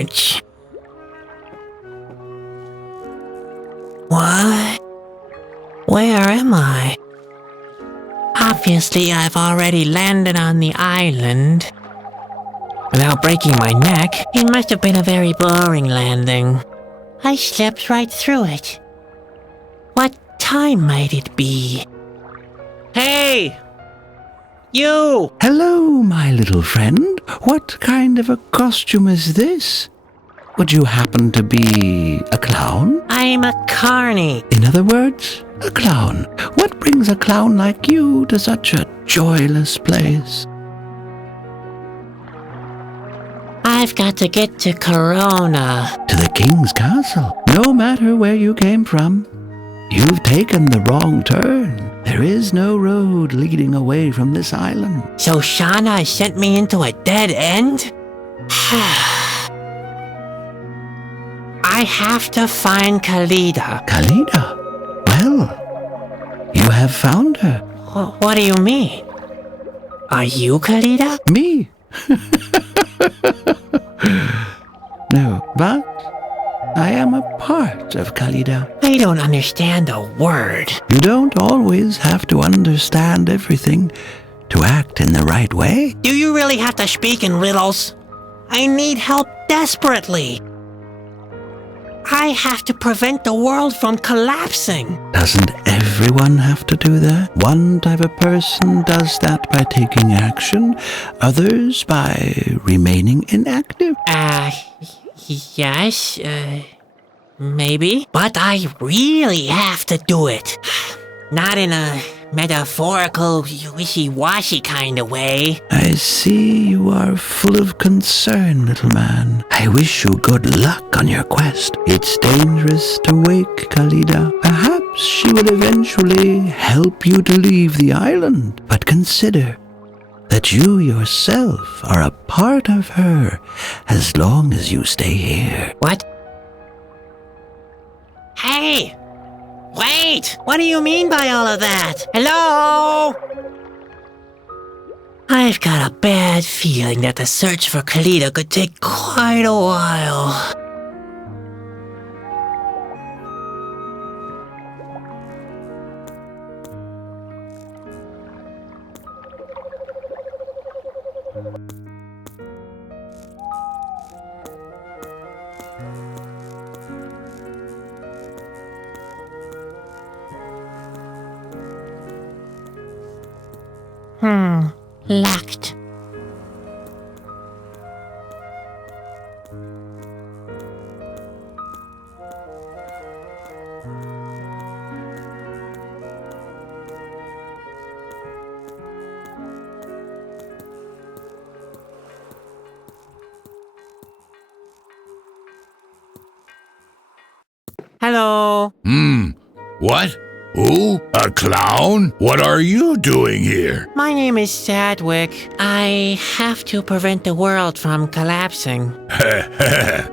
Ouch. What? Where am I? Obviously, I've already landed on the island. Without breaking my neck, it must have been a very boring landing. I slept right through it. What time might it be? Hey! You! Hello, my little friend. What kind of a costume is this? Would you happen to be a clown? I'm a carny. In other words, a clown. What brings a clown like you to such a joyless place? I've got to get to Corona. To the king's castle. No matter where you came from, you've taken the wrong turn. There is no road leading away from this island. So Shauna has sent me into a dead end? I have to find Kalida. Kalida? Well, you have found her. What do you mean? Are you Kalida? Me? No, but I am a part of Kalida. I don't understand a word. You don't always have to understand everything to act in the right way. Do you really have to speak in riddles? I need help desperately. I have to prevent the world from collapsing. Doesn't everyone have to do that? One type of person does that by taking action, others by remaining inactive. Yes, maybe. But I really have to do it. Not in a metaphorical, wishy-washy kind of way. I see you are full of concern, little man. I wish you good luck on your quest. It's dangerous to wake Kalida. Perhaps she will eventually help you to leave the island. But consider that you yourself are a part of her as long as you stay here. What? Hey! Wait! What do you mean by all of that? Hello? I've got a bad feeling that the search for Kalida could take quite a while. Locked. Hello. What? Who? A clown? What are you doing here? My name is Sadwick. I have to prevent the world from collapsing.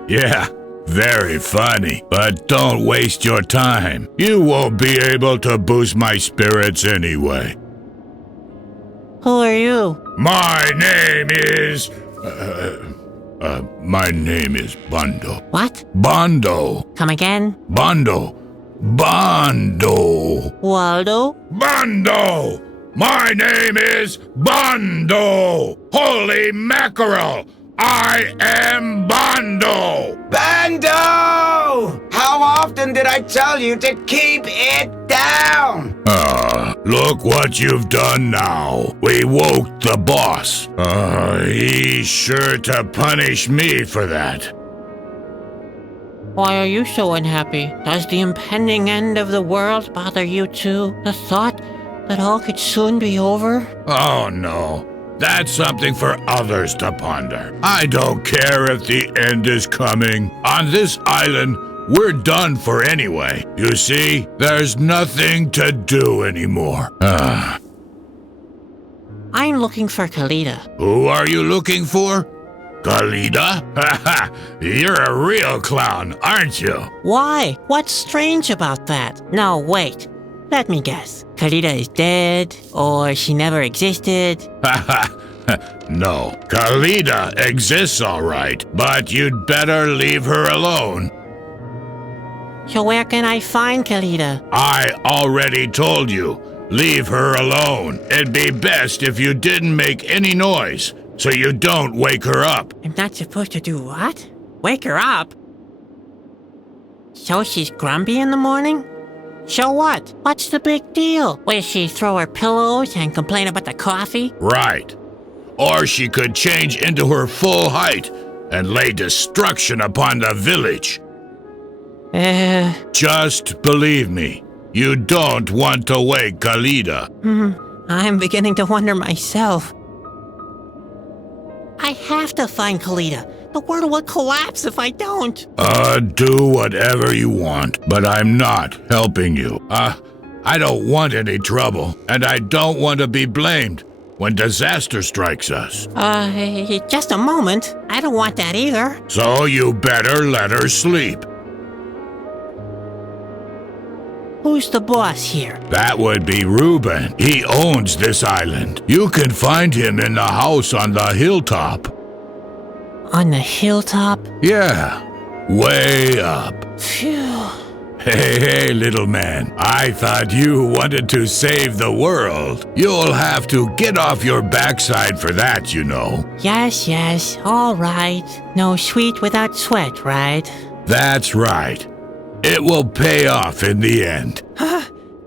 Yeah, very funny. But don't waste your time. You won't be able to boost my spirits anyway. Who are you? My name is... my name is Bondo. What? Bondo. Come again? Bondo. Bondo. Waldo? Bondo! My name is Bondo! Holy mackerel! I am Bondo! Bondo! How often did I tell you to keep it down? Look what you've done now. We woke the boss. He's sure to punish me for that. Why are you so unhappy? Does the impending end of the world bother you too? The thought that all could soon be over? Oh no. That's something for others to ponder. I don't care if the end is coming. On this island, we're done for anyway. You see, there's nothing to do anymore. I'm looking for Kalida. Who are you looking for? Kalida? Haha, you're a real clown, aren't you? Why? What's strange about that? No, wait. Let me guess. Kalida is dead, or she never existed. Haha, No, Kalida exists all right, but you'd better leave her alone. So where can I find Kalida? I already told you, leave her alone. It'd be best if you didn't make any noise, so you don't wake her up. I'm not supposed to do what? Wake her up? So she's grumpy in the morning? So what? What's the big deal? Will she throw her pillows and complain about the coffee? Right. Or she could change into her full height and lay destruction upon the village. Just believe me, you don't want to wake Kalida. I'm beginning to wonder myself. I have to find Kalida. The world will collapse if I don't. Do whatever you want, but I'm not helping you. I don't want any trouble, and I don't want to be blamed when disaster strikes us. Just a moment. I don't want that either. So you better let her sleep. Who's the boss here? That would be Reuben. He owns this island. You can find him in the house on the hilltop. On the hilltop? Yeah, way up. Phew. Hey, little man. I thought you wanted to save the world. You'll have to get off your backside for that, you know. Yes, all right. No sweet without sweat, right? That's right. It will pay off in the end.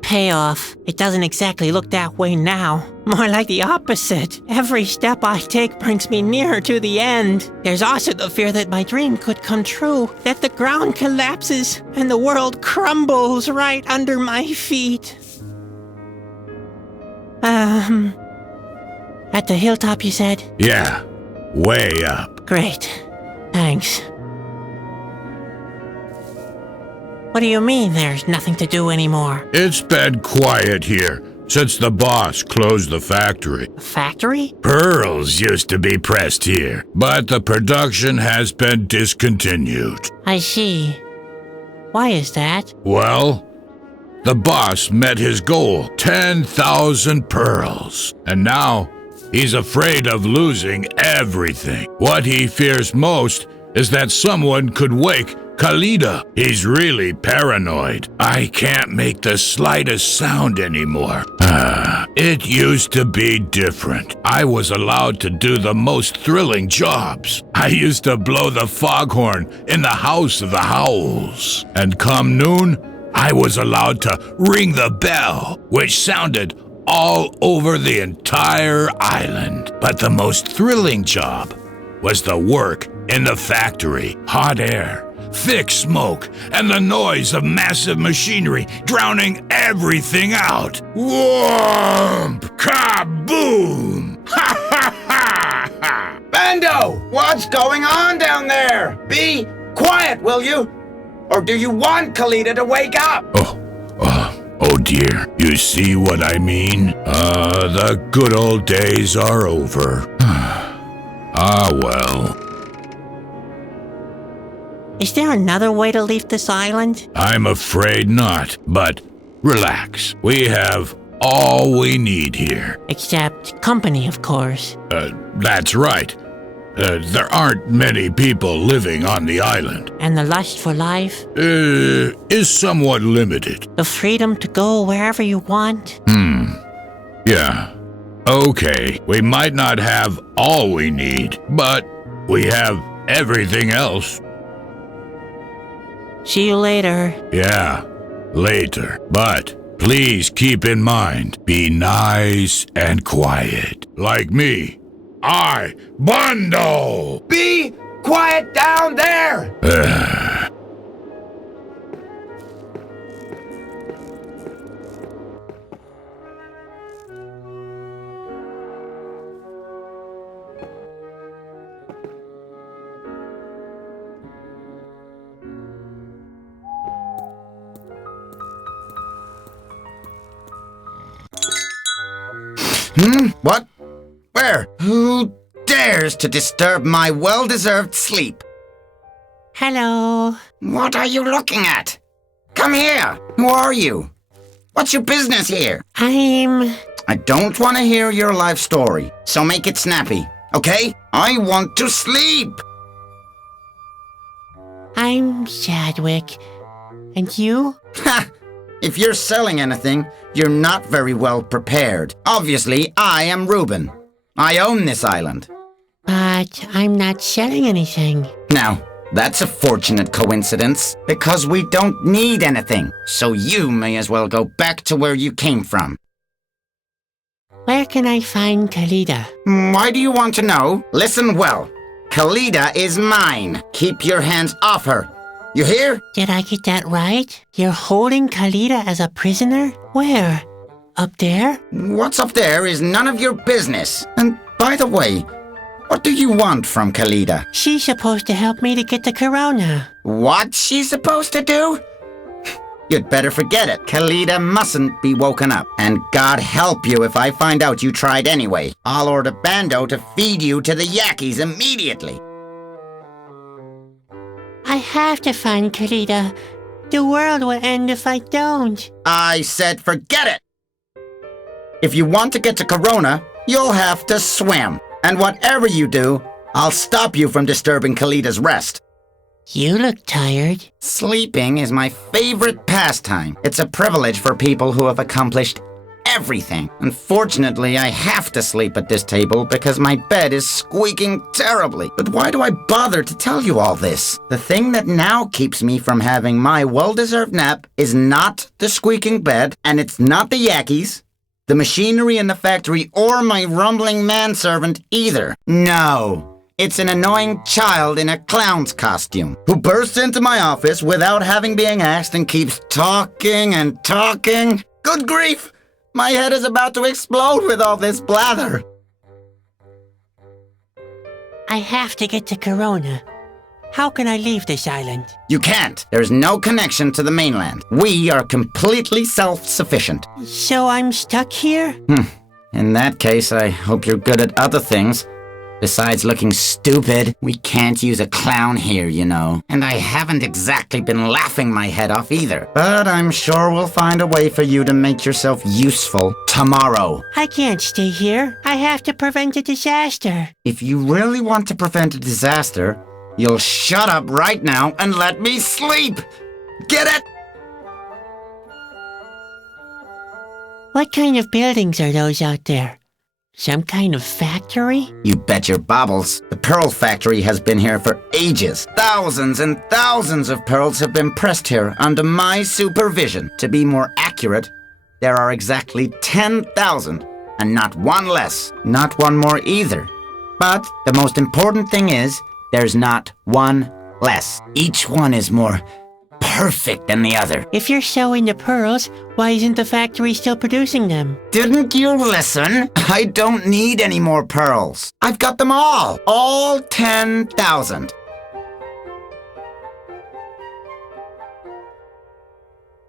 Payoff. It doesn't exactly look that way now. More like the opposite. Every step I take brings me nearer to the end. There's also the fear that my dream could come true, that the ground collapses and the world crumbles right under my feet. At the hilltop, you said? Yeah, way up. Great. Thanks. What do you mean there's nothing to do anymore? It's been quiet here since the boss closed the factory. A factory? Pearls used to be pressed here, but the production has been discontinued. I see. Why is that? Well, the boss met his goal, 10,000 pearls, and now he's afraid of losing everything. What he fears most is that someone could wake Kalida. He's really paranoid. I can't make the slightest sound anymore. It used to be different. I was allowed to do the most thrilling jobs. I used to blow the foghorn in the House of the Howls. And come noon, I was allowed to ring the bell, which sounded all over the entire island. But the most thrilling job was the work in the factory. Hot air, thick smoke, and the noise of massive machinery drowning everything out. Whoomp! Kaboom! Ha ha ha ha! Bando, what's going on down there? Be quiet, will you? Or do you want Kalida to wake up? Oh dear. You see what I mean? The good old days are over. Well. Is there another way to leave this island? I'm afraid not, but relax. We have all we need here. Except company, of course. That's right. There aren't many people living on the island. And the lust for life? Is somewhat limited. The freedom to go wherever you want? Yeah. Okay, we might not have all we need, but we have everything else. See you later. Yeah, later. But please keep in mind, be nice and quiet. Like me. I, Bando! Be quiet down there! What? Where? Who dares to disturb my well-deserved sleep? Hello. What are you looking at? Come here. Who are you? What's your business here? I don't want to hear your life story, so make it snappy, okay? I want to sleep! I'm Sadwick. And you? Ha! If you're selling anything, you're not very well prepared. Obviously, I am Reuben. I own this island. But I'm not selling anything. Now, that's a fortunate coincidence, because we don't need anything, so you may as well go back to where you came from. Where can I find Kalida? Why do you want to know? Listen well. Kalida is mine. Keep your hands off her. You hear? Did I get that right? You're holding Kalida as a prisoner? Where? Up there? What's up there is none of your business. And by the way, what do you want from Kalida? She's supposed to help me to get the corona. What's she supposed to do? You'd better forget it. Kalida mustn't be woken up. And God help you if I find out you tried anyway. I'll order Bando to feed you to the Yakis immediately. I have to find Kalida. The world will end if I don't. I said forget it! If you want to get to Corona, you'll have to swim. And whatever you do, I'll stop you from disturbing Kalida's rest. You look tired. Sleeping is my favorite pastime. It's a privilege for people who have accomplished everything. Unfortunately, I have to sleep at this table because my bed is squeaking terribly. But why do I bother to tell you all this? The thing that now keeps me from having my well-deserved nap is not the squeaking bed, and it's not the Yakis, the machinery in the factory, or my rumbling manservant either. No, it's an annoying child in a clown's costume who bursts into my office without having been asked and keeps talking and talking. Good grief! My head is about to explode with all this blather. I have to get to Corona. How can I leave this island? You can't. There's no connection to the mainland. We are completely self-sufficient. So I'm stuck here? In that case, I hope you're good at other things. Besides looking stupid, we can't use a clown here, you know. And I haven't exactly been laughing my head off either. But I'm sure we'll find a way for you to make yourself useful tomorrow. I can't stay here. I have to prevent a disaster. If you really want to prevent a disaster, you'll shut up right now and let me sleep! Get it? What kind of buildings are those out there? Some kind of factory? You bet your baubles. The pearl factory has been here for ages. Thousands and thousands of pearls have been pressed here under my supervision. To be more accurate, there are exactly 10,000, and not one less, not one more either. But the most important thing is, there's not one less. Each one is more perfect than the other. If you're so into pearls, why isn't the factory still producing them? Didn't you listen? I don't need any more pearls. I've got them all 10,000.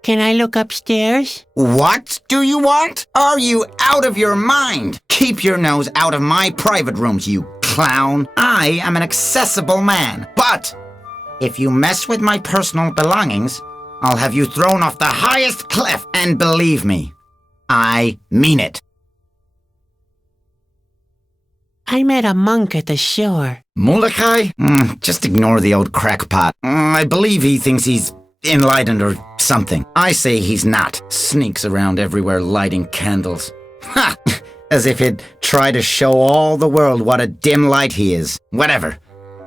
Can I look upstairs? What do you want? Are you out of your mind? Keep your nose out of my private rooms, you clown. I am an accessible man, but if you mess with my personal belongings, I'll have you thrown off the highest cliff. And believe me, I mean it. I met a monk at the shore. Molokai? Just ignore the old crackpot. I believe he thinks he's enlightened or something. I say he's not. Sneaks around everywhere lighting candles. Ha! As if he'd try to show all the world what a dim light he is. Whatever.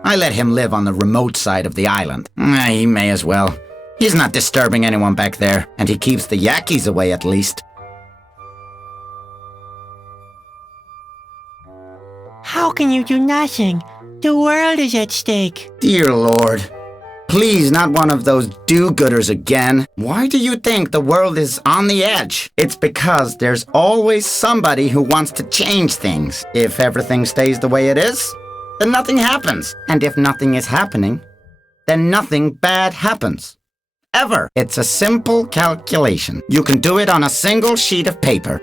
I let him live on the remote side of the island. He may as well. He's not disturbing anyone back there, and he keeps the Yakis away at least. How can you do nothing? The world is at stake. Dear Lord. Please, not one of those do-gooders again. Why do you think the world is on the edge? It's because there's always somebody who wants to change things. If everything stays the way it is, then nothing happens. And if nothing is happening, then nothing bad happens. Ever. It's a simple calculation. You can do it on a single sheet of paper.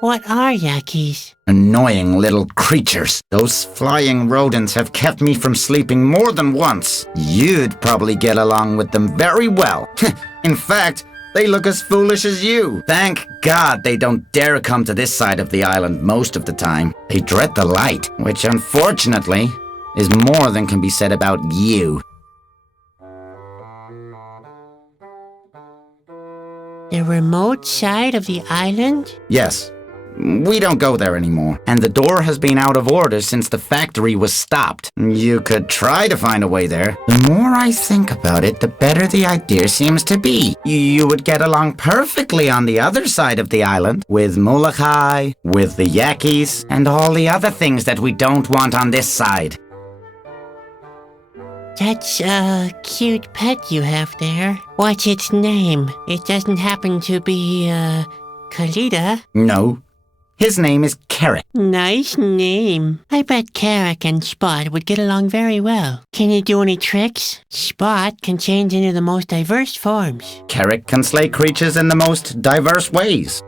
What are yakis? Annoying little creatures. Those flying rodents have kept me from sleeping more than once. You'd probably get along with them very well. In fact, they look as foolish as you. Thank God they don't dare come to this side of the island most of the time. They dread the light, which unfortunately is more than can be said about you. The remote side of the island? Yes. We don't go there anymore, and the door has been out of order since the factory was stopped. You could try to find a way there. The more I think about it, the better the idea seems to be. You would get along perfectly on the other side of the island, with Molokai, with the Yakis, and all the other things that we don't want on this side. That's a cute pet you have there. What's its name? It doesn't happen to be, Kalida? No. His name is Carrot. Nice name. I bet Carrot and Spot would get along very well. Can you do any tricks? Spot can change into the most diverse forms. Carrot can slay creatures in the most diverse ways.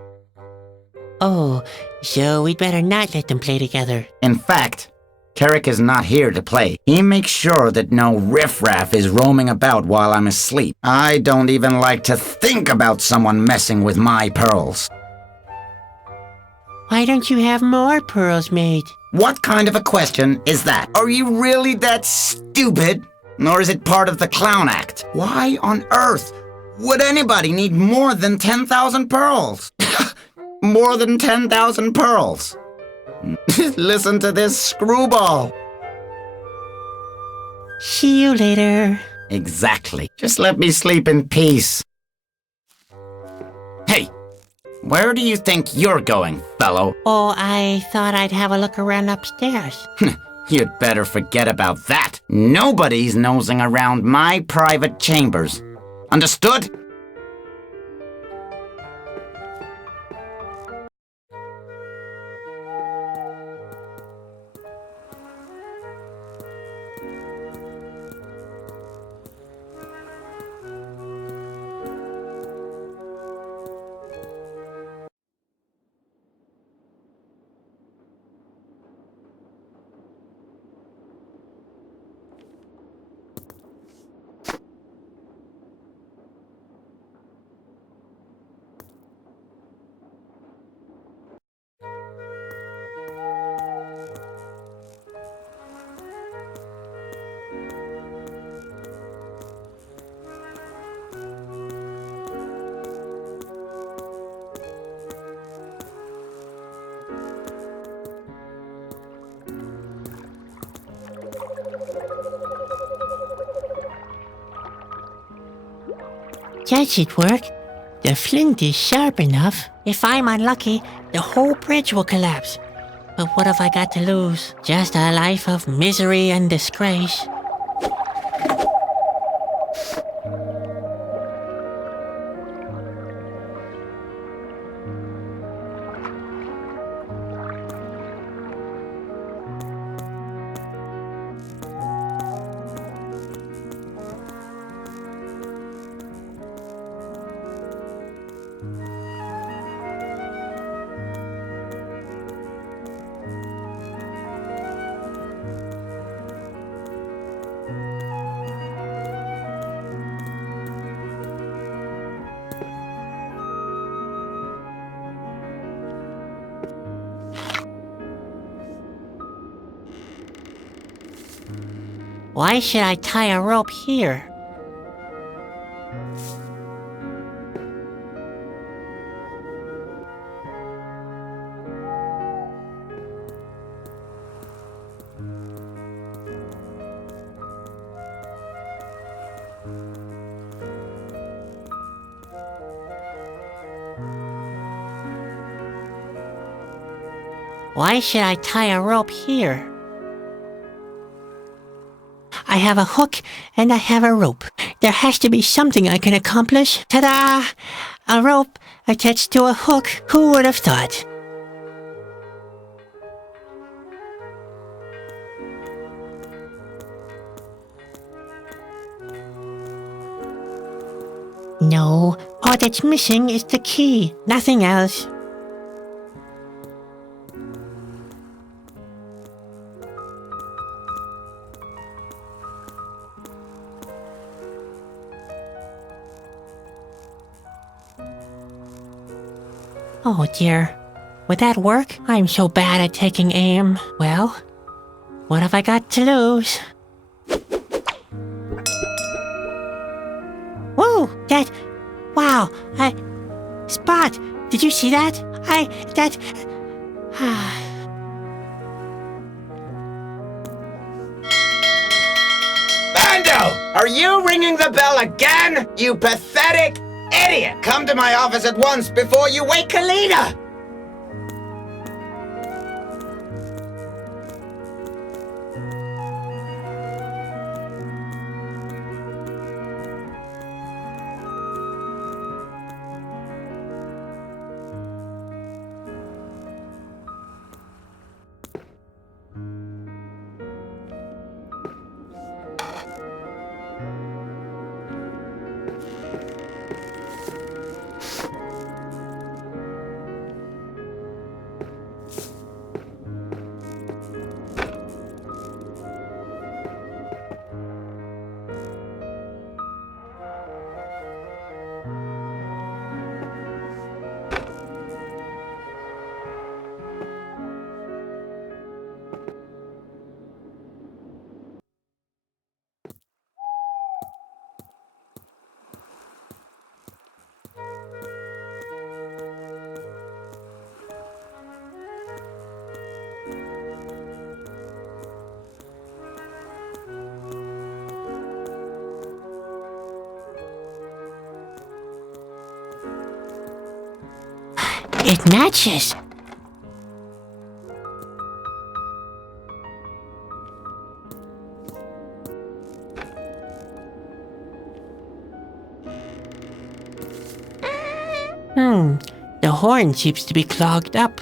Oh, so we'd better not let them play together. In fact, Carrick is not here to play. He makes sure that no riffraff is roaming about while I'm asleep. I don't even like to think about someone messing with my pearls. Why don't you have more pearls made? What kind of a question is that? Are you really that stupid? Or is it part of the clown act? Why on earth would anybody need more than 10,000 pearls? More than 10,000 pearls. Listen to this screwball. See you later. Exactly. Just let me sleep in peace. Hey, where do you think you're going, fellow? Oh, I thought I'd have a look around upstairs. You'd better forget about that. Nobody's nosing around my private chambers. Understood? That should work. The flint is sharp enough. If I'm unlucky, the whole bridge will collapse. But what have I got to lose? Just a life of misery and disgrace. Why should I tie a rope here? Why should I tie a rope here? I have a hook and I have a rope. There has to be something I can accomplish. Ta-da! A rope attached to a hook. Who would have thought? No, all that's missing is the key. Nothing else. Oh dear. Would that work? I'm so bad at taking aim. Well, what have I got to lose? Whoa! Wow! Spot! Did you see that? Bando! Are you ringing the bell again? You pathetic idiot! Come to my office at once before you wake Kalida! It matches! The horn seems to be clogged up.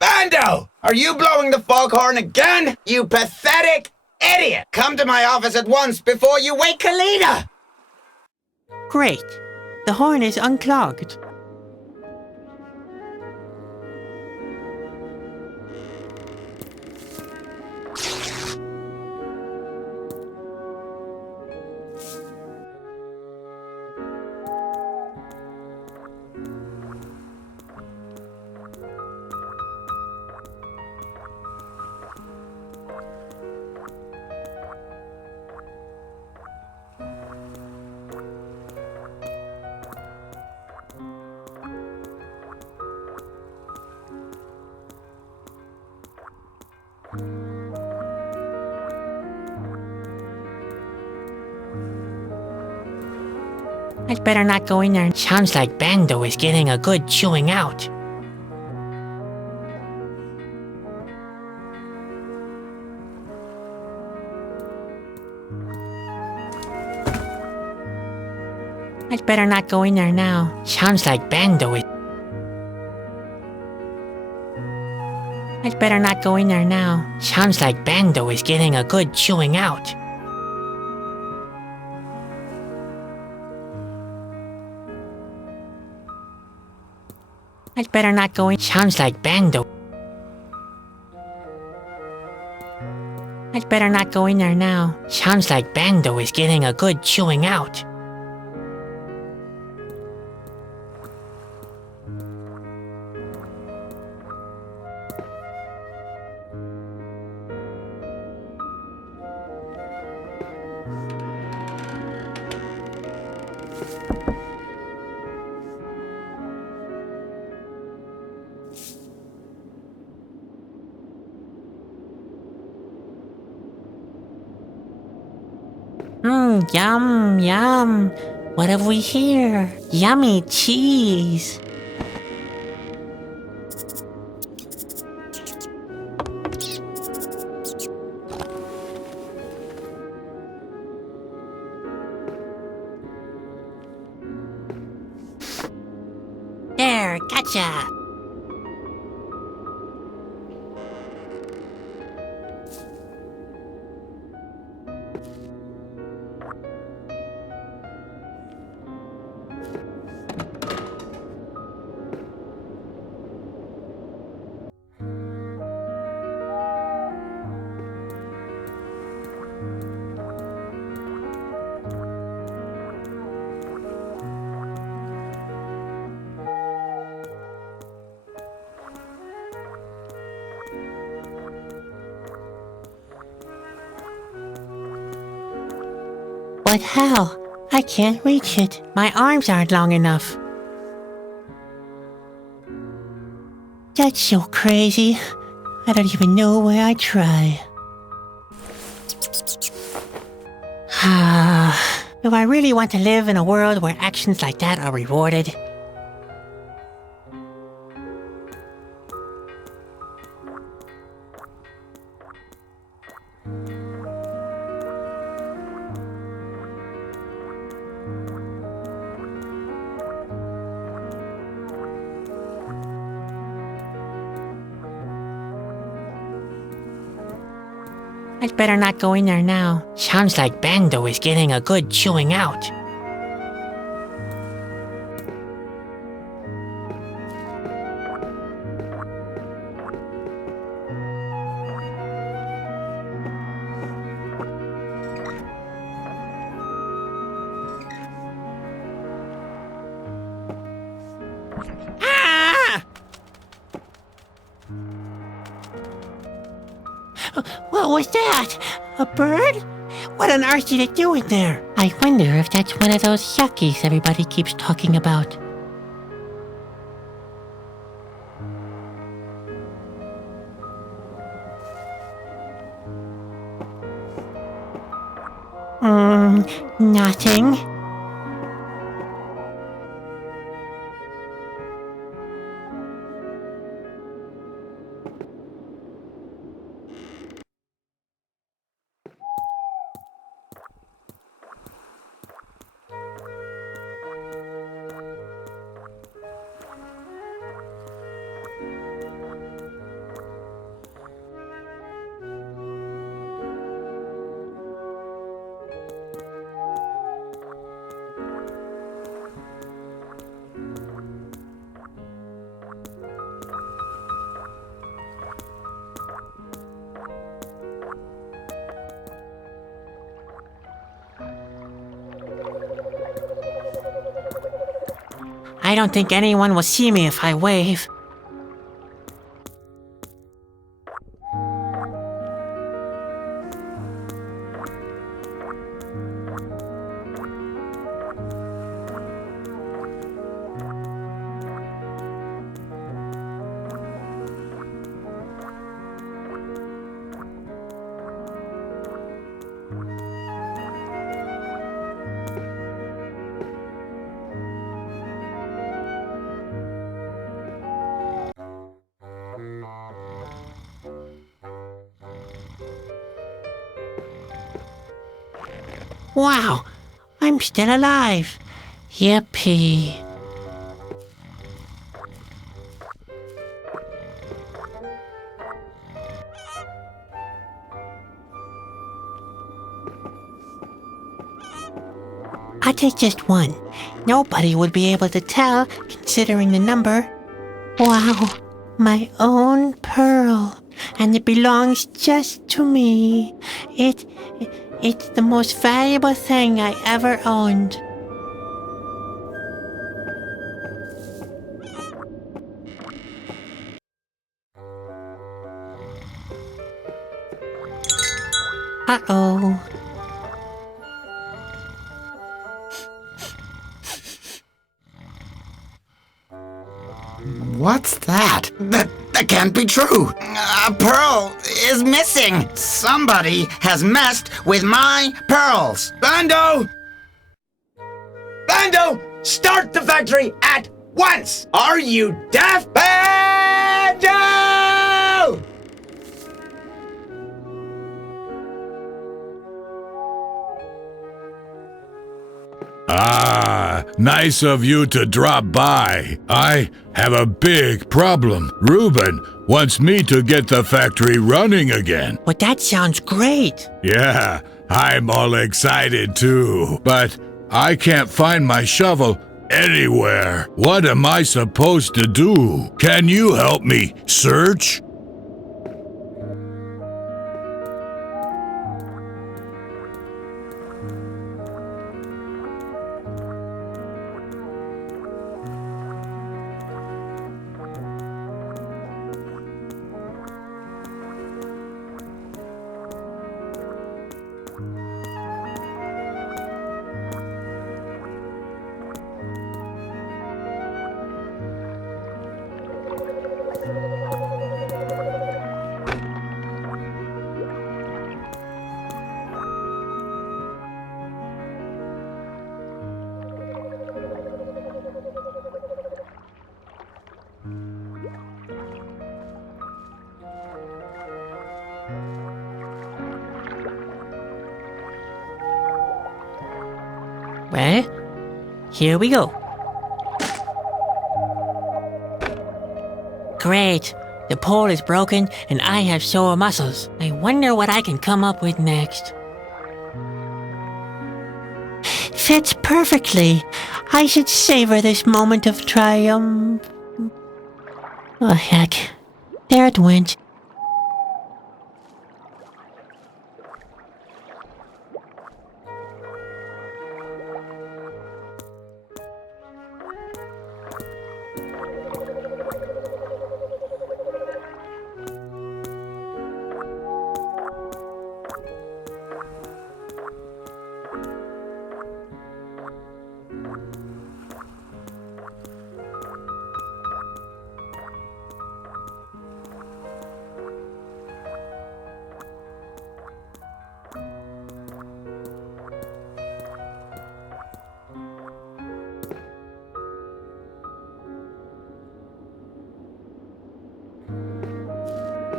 Bando! Are you blowing the foghorn again? You pathetic idiot! Come to my office at once before you wake Kalida! Great. The horn is unclogged. I'd better not go in there. Sounds like Bando is getting a good chewing out. I'd better not go in there now. Sounds like Bando is... I'd better not go in there now. Sounds like Bando is getting a good chewing out. I'd better not go in. Sounds like Bando. I'd better not go in there now. Sounds like Bando is getting a good chewing out. Yum, yum. What have we here? Yummy cheese. There, gotcha. But how? I can't reach it. My arms aren't long enough. That's so crazy. I don't even know where I try. Do I really want to live in a world where actions like that are rewarded? I'd better not go in there now. Sounds like Bando is getting a good chewing out. What was that? A bird? What on earth did it do in there? I wonder if that's one of those yuckies everybody keeps talking about. Nothing. I don't think anyone will see me if I wave. Wow, I'm still alive. Yippee. I'll take just one. Nobody would be able to tell, considering the number. Wow, my own pearl. And it belongs just to me. It's the most valuable thing I ever owned. Uh-oh. What's that? That can't be true. A pearl is missing. Somebody has messed with my pearls. Bando! Bando! Start the factory at once! Are you deaf? Bando! Ah, nice of you to drop by. I have a big problem. Reuben wants me to get the factory running again. But that sounds great. Yeah, I'm all excited too. But I can't find my shovel anywhere. What am I supposed to do? Can you help me search? Well, here we go. Great. The pole is broken and I have sore muscles. I wonder what I can come up with next. Fits perfectly. I should savor this moment of triumph. Oh, heck. There it went.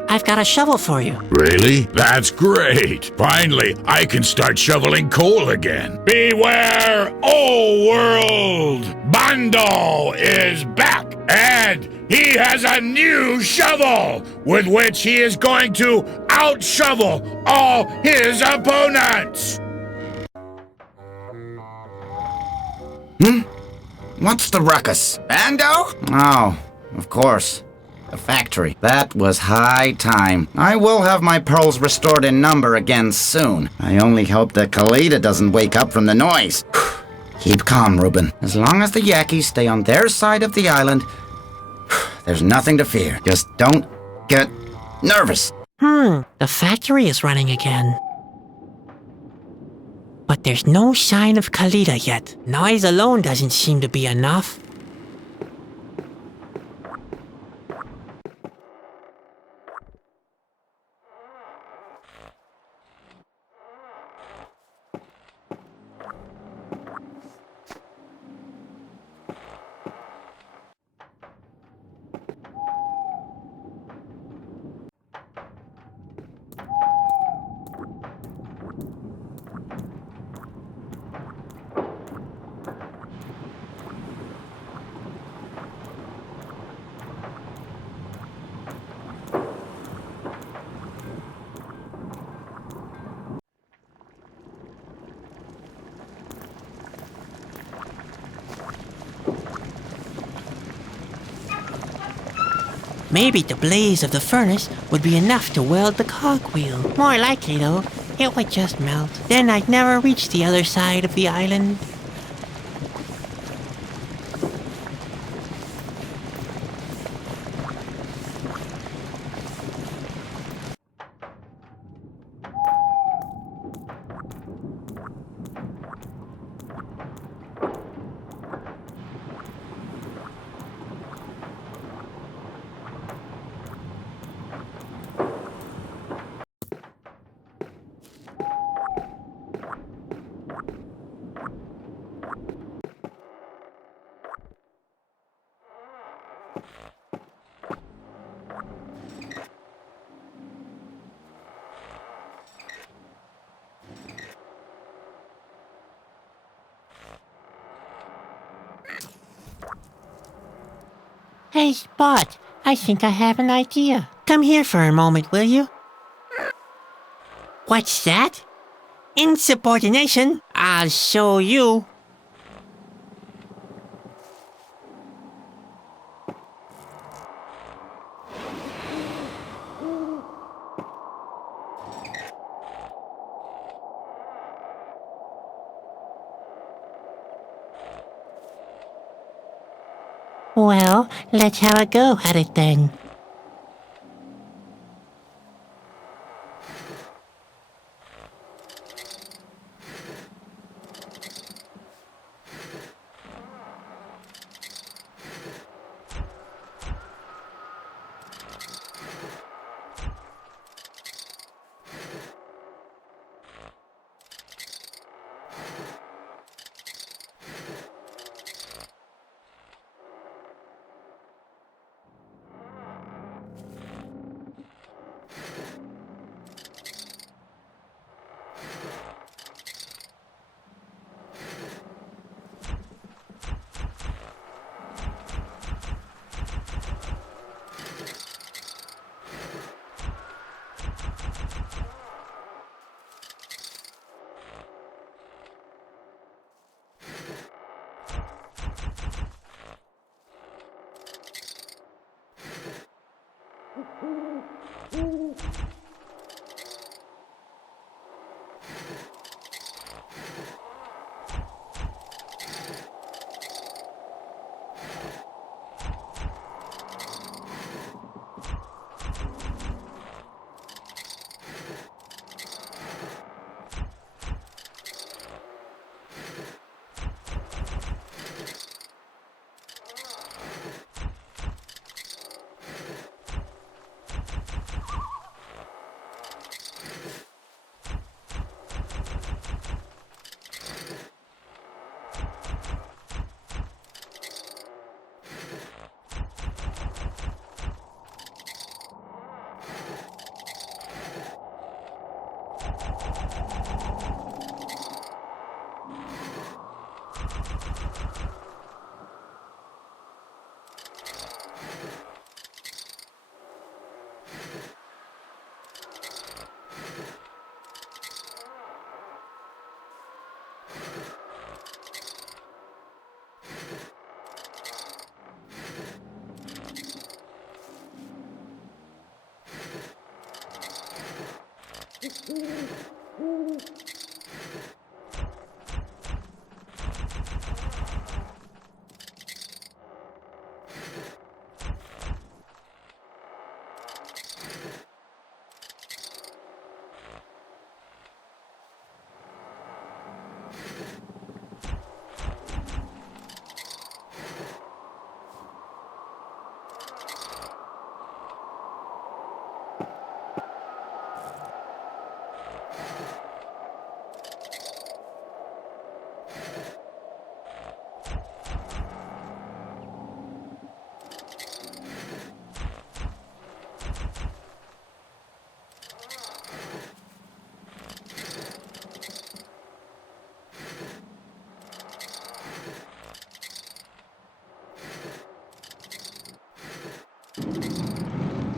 I've got a shovel for you. Really? That's great. Finally, I can start shoveling coal again. Beware, oh world! Bando is back, and he has a new shovel with which he is going to out-shovel all his opponents. What's the ruckus? Bando? Oh, of course. The factory. That was high time. I will have my pearls restored in number again soon. I only hope that Kalida doesn't wake up from the noise. Keep calm, Reuben. As long as the Yakis stay on their side of the island, there's nothing to fear. Just don't get nervous. The factory is running again. But there's no sign of Kalida yet. Noise alone doesn't seem to be enough. Maybe the blaze of the furnace would be enough to weld the cogwheel. More likely, though, it would just melt. Then I'd never reach the other side of the island. Hey, Spot, I think I have an idea. Come here for a moment, will you? What's that? Insubordination? I'll show you. Well, let's have a go at it then.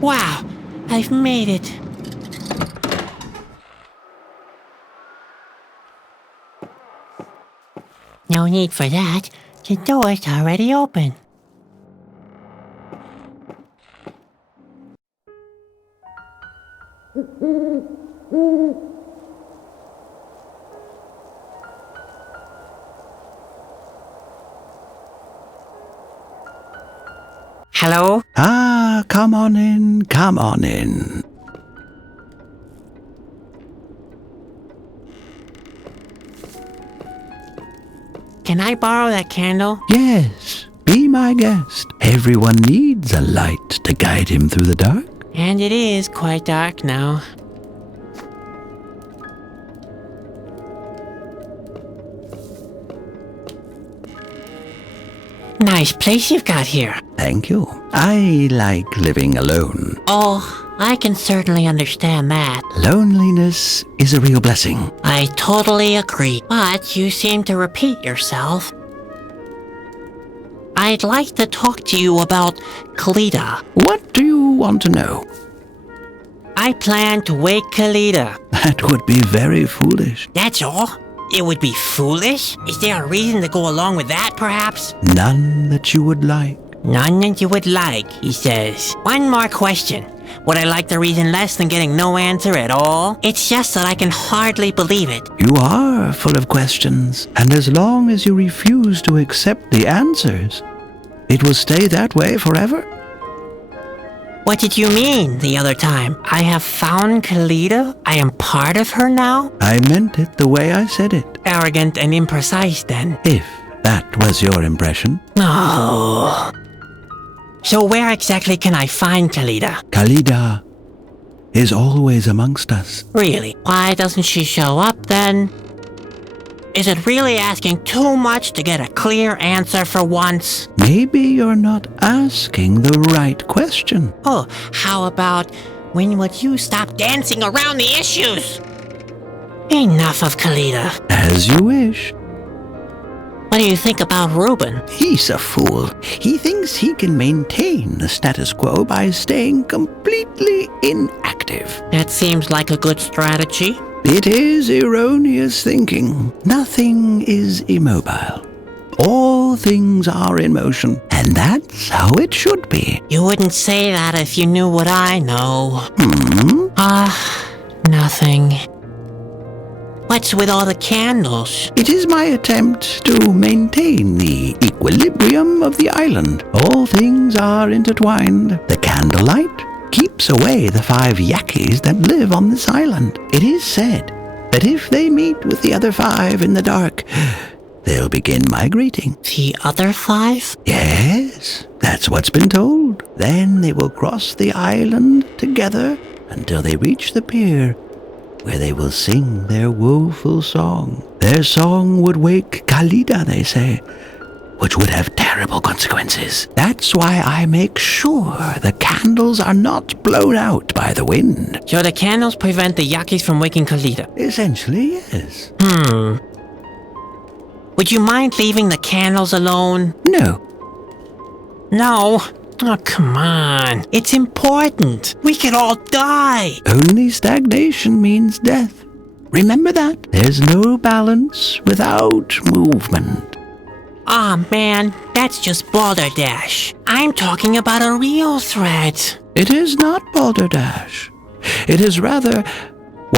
Wow, I've made it. No need for that. The door's already open. Hello? Ah, come on in, come on in. Can I borrow that candle? Yes, be my guest. Everyone needs a light to guide him through the dark. And it is quite dark now. Nice place you've got here. Thank you. I like living alone. Oh, I can certainly understand that. Loneliness is a real blessing. I totally agree. But you seem to repeat yourself. I'd like to talk to you about Kalida. What do you want to know? I plan to wake Kalida. That would be very foolish. That's all? It would be foolish? Is there a reason to go along with that, perhaps? None that you would like. None that you would like, he says. One more question. Would I like the reason less than getting no answer at all? It's just that I can hardly believe it. You are full of questions, and as long as you refuse to accept the answers, it will stay that way forever. What did you mean the other time? I have found Kalida? I am part of her now? I meant it the way I said it. Arrogant and imprecise, then. If that was your impression. Oh. So where exactly can I find Kalida? Kalida is always amongst us. Really? Why doesn't she show up, then? Is it really asking too much to get a clear answer for once? Maybe you're not asking the right question. Oh, how about, when would you stop dancing around the issues? Enough of Kalida. As you wish. What do you think about Reuben? He's a fool. He thinks he can maintain the status quo by staying completely inactive. That seems like a good strategy. It is erroneous thinking. Nothing is immobile. All things are in motion, and that's how it should be. You wouldn't say that if you knew what I know. Nothing. What's with all the candles? It is my attempt to maintain the equilibrium of the island. All things are intertwined. The candlelight keeps away the 5 yakis that live on this island. It is said that if they meet with the other 5 in the dark, they'll begin migrating. The other 5? Yes, that's what's been told. Then they will cross the island together until they reach the pier, where they will sing their woeful song. Their song would wake Kalida, they say, which would have terrible consequences. That's why I make sure the candles are not blown out by the wind. So the candles prevent the yakis from waking Kalida? Essentially, yes. Would you mind leaving the candles alone? No. No? Oh, come on. It's important. We could all die. Only stagnation means death. Remember that. There's no balance without movement. Aw, man, that's just balderdash. I'm talking about a real threat. It is not balderdash. It is rather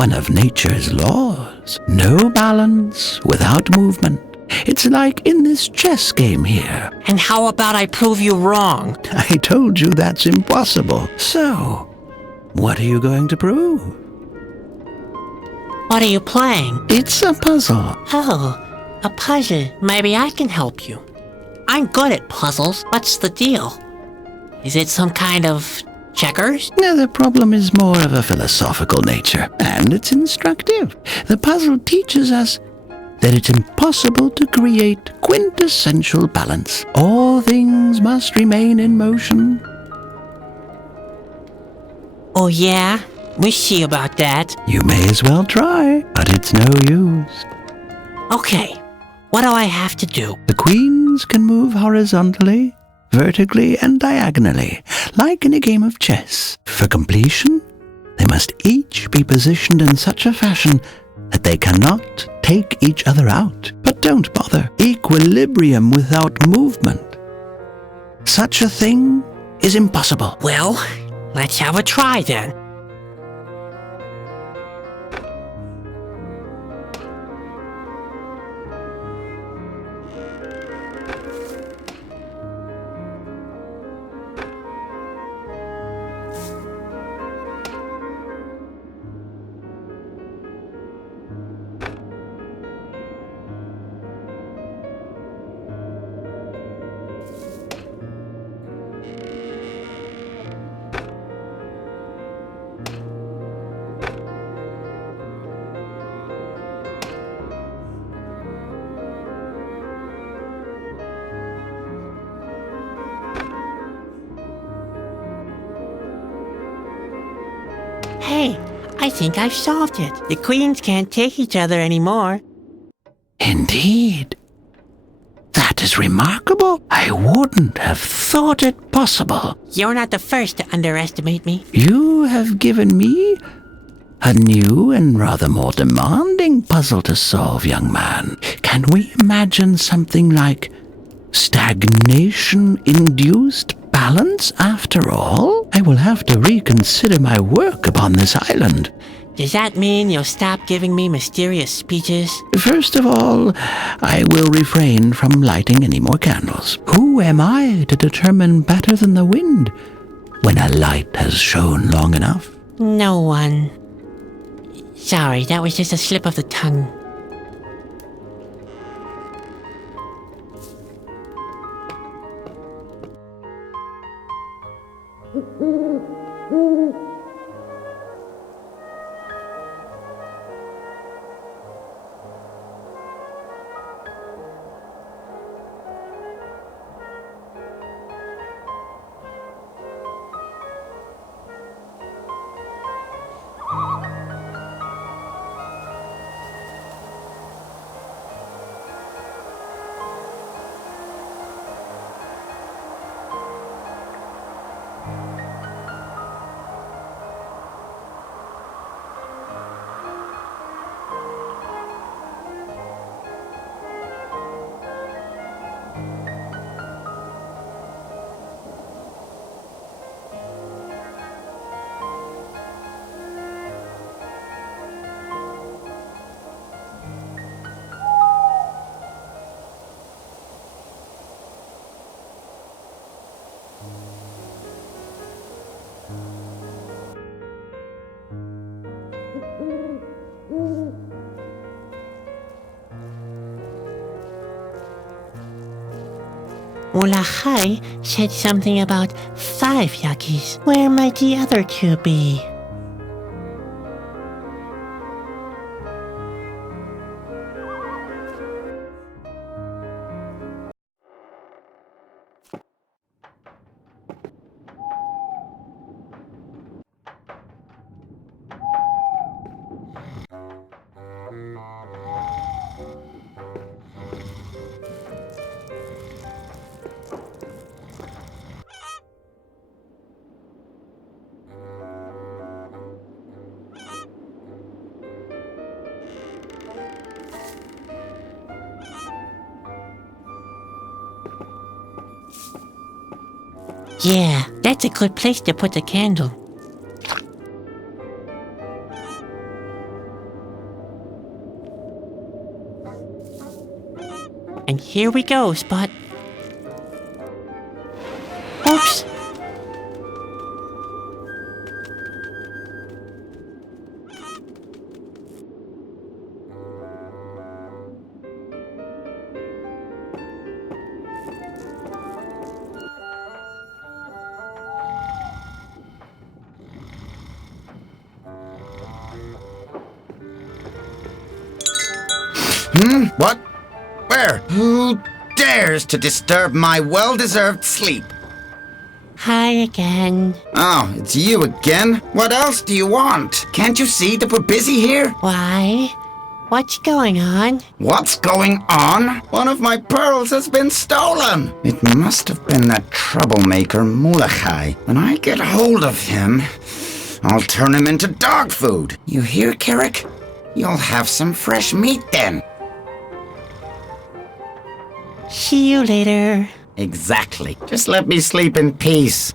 one of nature's laws. No balance without movement. It's like in this chess game here. And how about I prove you wrong? I told you that's impossible. So, what are you going to prove? What are you playing? It's a puzzle. Oh, a puzzle. Maybe I can help you. I'm good at puzzles. What's the deal? Is it some kind of checkers? Now, the problem is more of a philosophical nature, and it's instructive. The puzzle teaches us that it's impossible to create quintessential balance. All things must remain in motion. Oh yeah? We'll see about that. You may as well try, but it's no use. Okay, what do I have to do? The queens can move horizontally, vertically, and diagonally, like in a game of chess. For completion, they must each be positioned in such a fashion that they cannot take each other out. But don't bother. Equilibrium without movement. Such a thing is impossible. Well, let's have a try then. Hey, I think I've solved it. The queens can't take each other anymore. Indeed. That is remarkable. I wouldn't have thought it possible. You're not the first to underestimate me. You have given me a new and rather more demanding puzzle to solve, young man. Can we imagine something like stagnation-induced balance after all? I will have to reconsider my work upon this island. Does that mean you'll stop giving me mysterious speeches? First of all, I will refrain from lighting any more candles. Who am I to determine better than the wind when a light has shone long enough? No one. Sorry, that was just a slip of the tongue. Ulachai said something about 5 Yakis. Where might the other 2 be? Yeah, that's a good place to put the candle. here we go, Spot. Oops. What? Where? Who dares to disturb my well-deserved sleep? Hi again. Oh, it's you again? What else do you want? Can't you see that we're busy here? Why? What's going on? What's going on? One of my pearls has been stolen. It must have been that troublemaker Mulachai. When I get hold of him, I'll turn him into dog food. You hear, Carrick? You'll have some fresh meat then. See you later. Exactly. Just let me sleep in peace.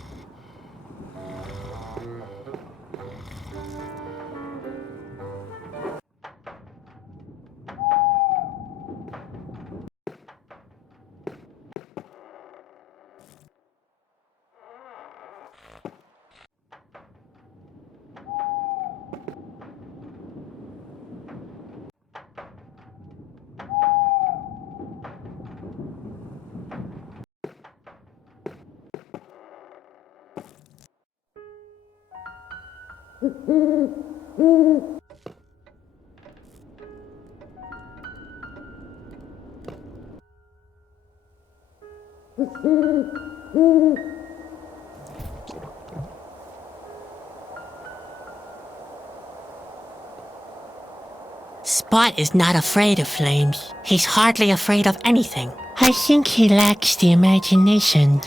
Spot is not afraid of flames. He's hardly afraid of anything. I think he lacks the imagination.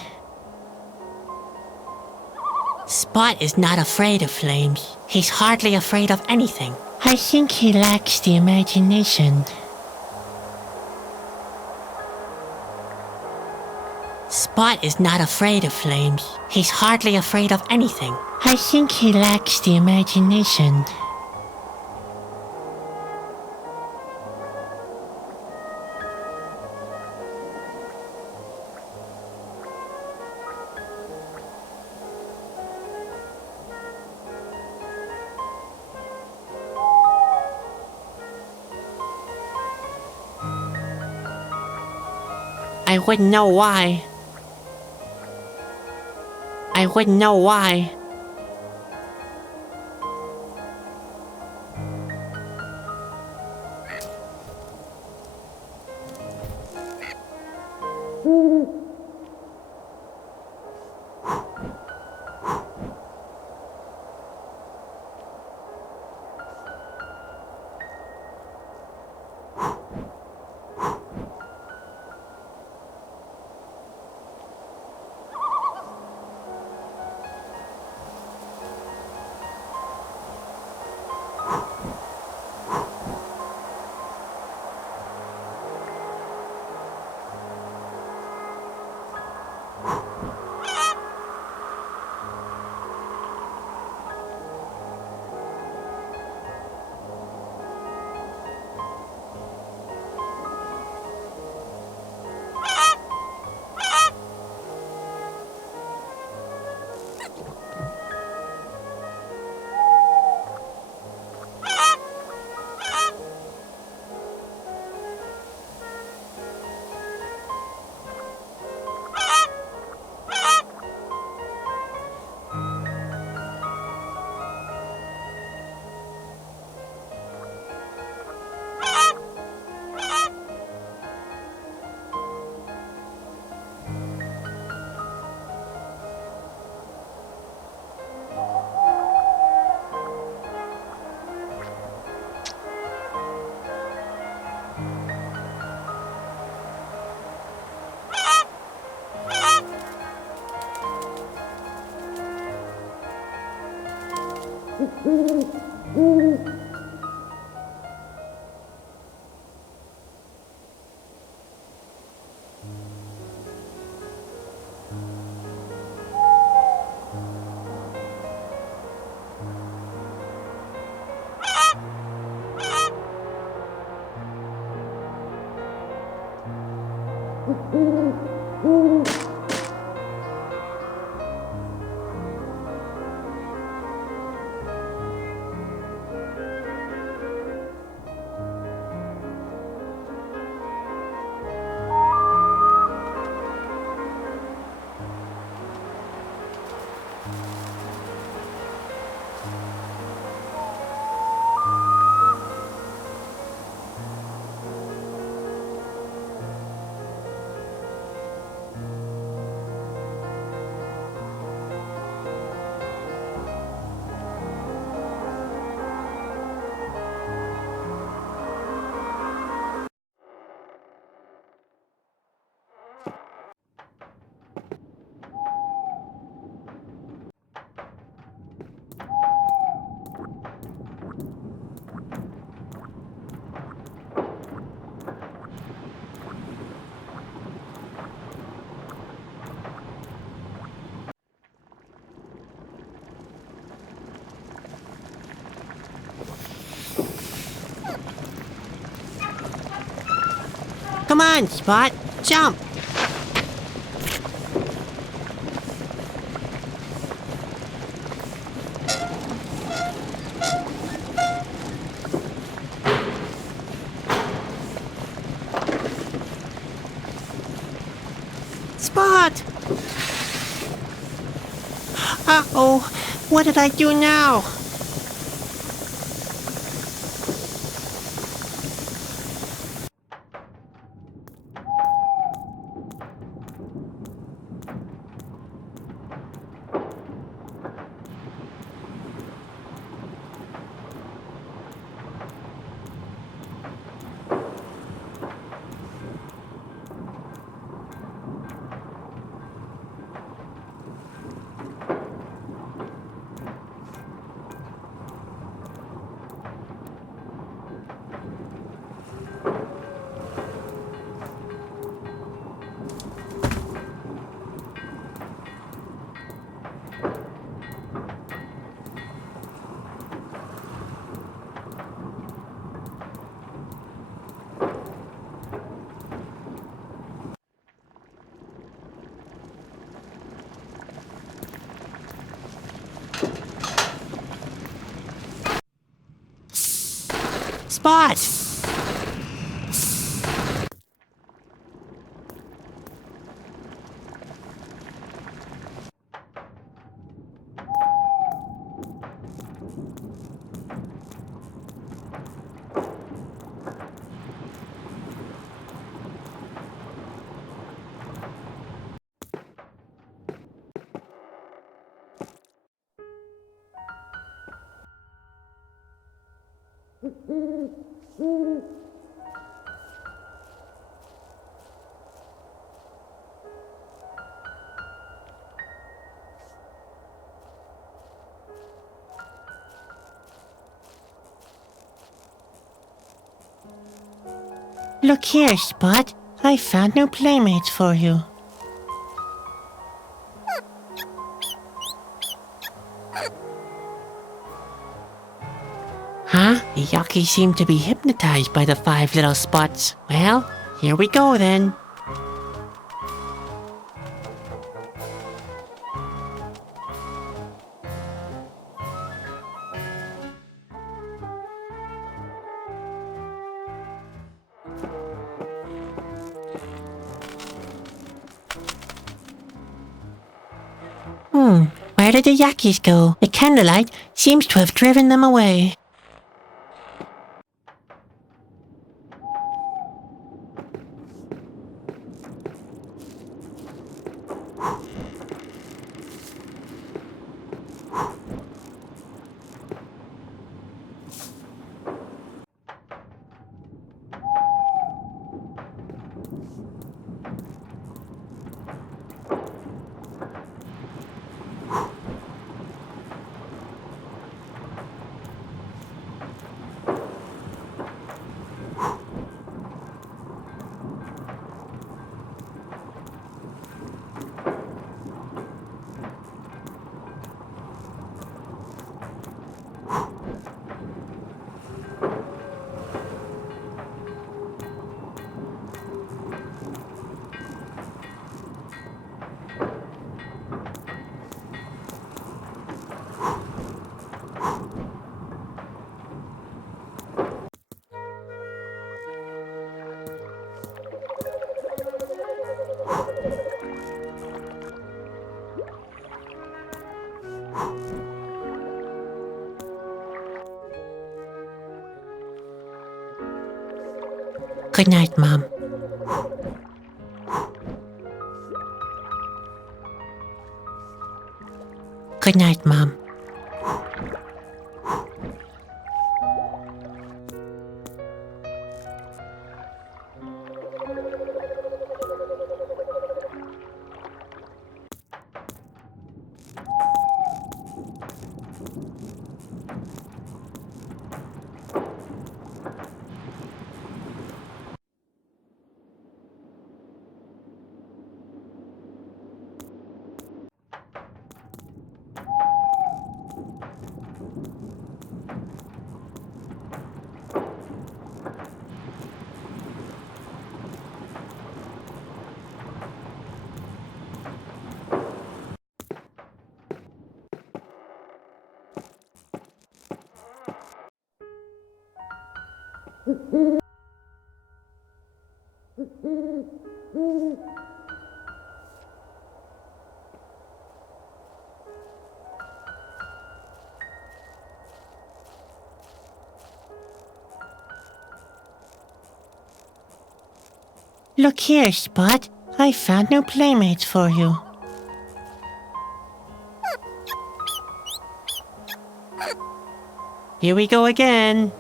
Spot is not afraid of flames. He's hardly afraid of anything. I think he lacks the imagination. Spot is not afraid of flames. He's hardly afraid of anything. I think he lacks the imagination. I wouldn't know why. I wouldn't know why. Come on, Spot. Jump. Spot! Uh-oh. What did I do now? Spot! Look here, Spot. I found new playmates for you. Huh? The Yucky seem to be hypnotized by the 5 little spots. Well, here we go then. Where did the Yakis go? The candlelight seems to have driven them away. Good night, Mom. Good night, Mom. Look here, Spot. I found new playmates for you. Here we go again.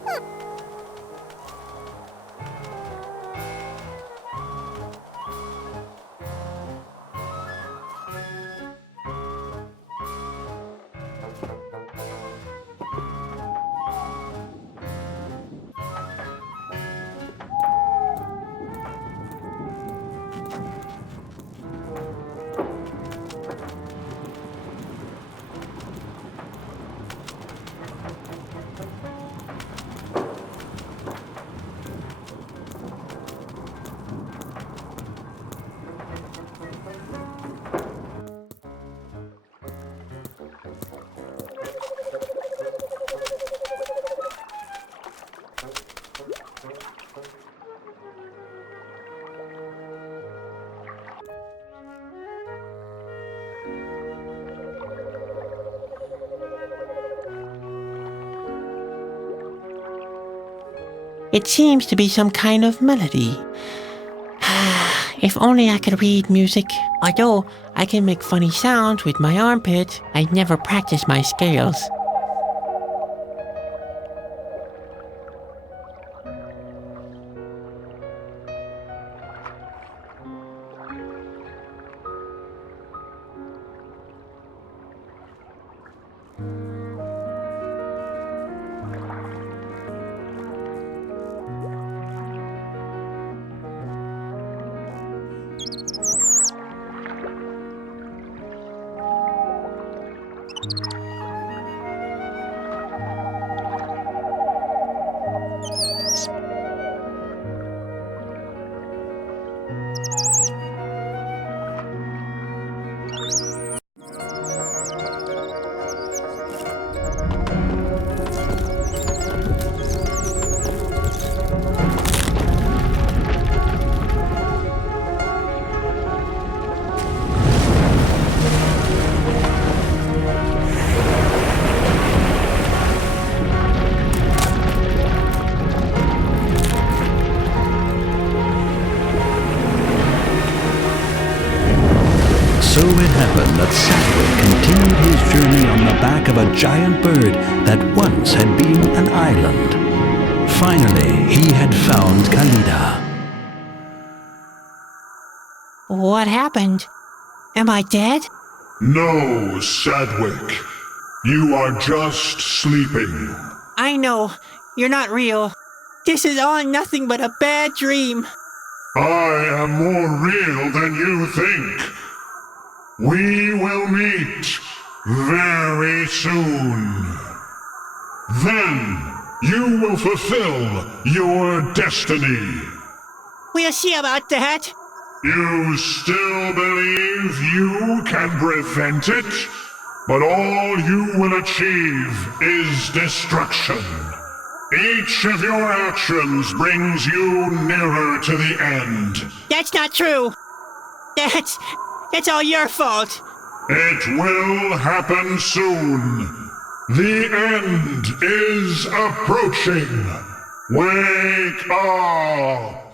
It seems to be some kind of melody. If only I could read music. Although I can make funny sounds with my armpit, I never practice my scales. So it happened that Sadwick continued his journey on the back of a giant bird that once had been an island. Finally, he had found Kalida. What happened? Am I dead? No, Sadwick. You are just sleeping. I know. You're not real. This is all nothing but a bad dream. I am more real than you think. We will meet very soon. Then you will fulfill your destiny. We'll see about that. You still believe you can prevent it? But all you will achieve is destruction. Each of your actions brings you nearer to the end. That's not true. That's all your fault. It will happen soon. The end is approaching. Wake up!